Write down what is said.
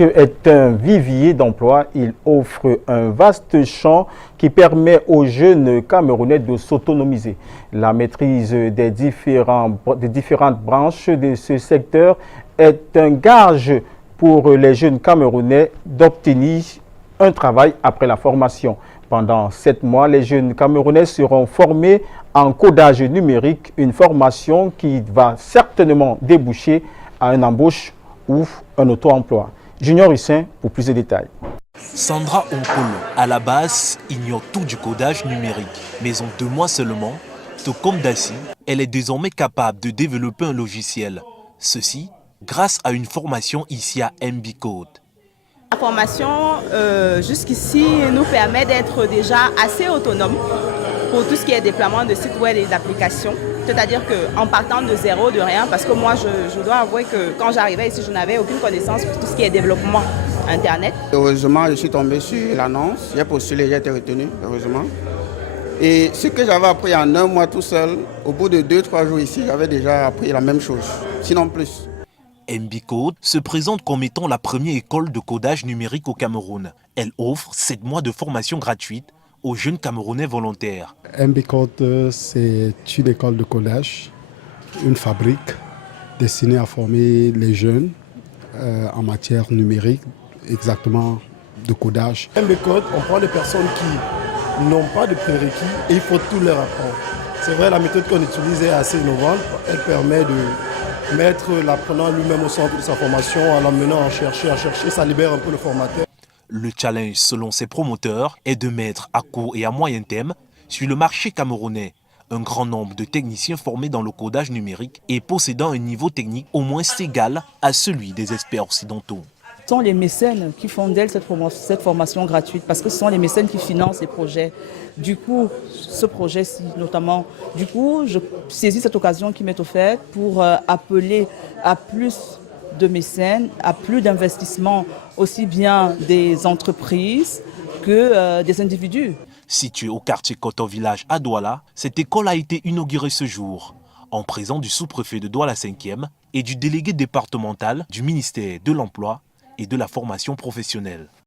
numérique est un vivier d'emploi. Il offre un vaste champ qui permet aux jeunes Camerounais de s'autonomiser. La maîtrise des différentes branches de ce secteur est un gage pour les jeunes Camerounais d'obtenir un travail après la formation. Pendant 7 mois, les jeunes Camerounais seront formés en codage numérique, une formation qui va certainement déboucher à une embauche ou un auto-emploi. Junior Hussein pour plus de détails. Sandra Onkolo, à la base, ignore tout du codage numérique. Mais en 2 mois seulement, tout comme Dassi, elle est désormais capable de développer un logiciel. Ceci grâce à une formation ici à MB Code. La formation jusqu'ici nous permet d'être déjà assez autonome pour tout ce qui est déploiement de sites web et d'applications. C'est-à-dire qu'en partant de zéro, de rien, parce que moi je dois avouer que quand j'arrivais ici, je n'avais aucune connaissance pour tout ce qui est développement Internet. Heureusement, je suis tombé sur l'annonce, j'ai postulé, j'ai été retenu, heureusement. Et ce que j'avais appris en 1 mois tout seul, au bout de 2-3 jours ici, j'avais déjà appris la même chose, sinon plus. MB Code se présente comme étant la première école de codage numérique au Cameroun. Elle offre 7 mois de formation gratuite aux jeunes Camerounais volontaires. MB Code, c'est une école de codage, une fabrique destinée à former les jeunes en matière numérique, exactement de codage. MB Code, on prend des personnes qui n'ont pas de prérequis et il faut tout leur apprendre. C'est vrai, la méthode qu'on utilise est assez innovante. Elle permet de mettre l'apprenant lui-même au centre de sa formation en l'emmenant à chercher, ça libère un peu le formateur. Le challenge, selon ses promoteurs, est de mettre à court et à moyen terme sur le marché camerounais un grand nombre de techniciens formés dans le codage numérique et possédant un niveau technique au moins égal à celui des experts occidentaux. Ce sont les mécènes qui font d'elle cette formation gratuite parce que ce sont les mécènes qui financent les projets. Du coup, ce projet-ci notamment, je saisis cette occasion qui m'est offerte pour appeler à plus de mécènes, à plus d'investissements aussi bien des entreprises que des individus. Située au quartier Koto Village à Douala, cette école a été inaugurée ce jour, en présence du sous-préfet de Douala 5e et du délégué départemental du ministère de l'Emploi et de la formation professionnelle.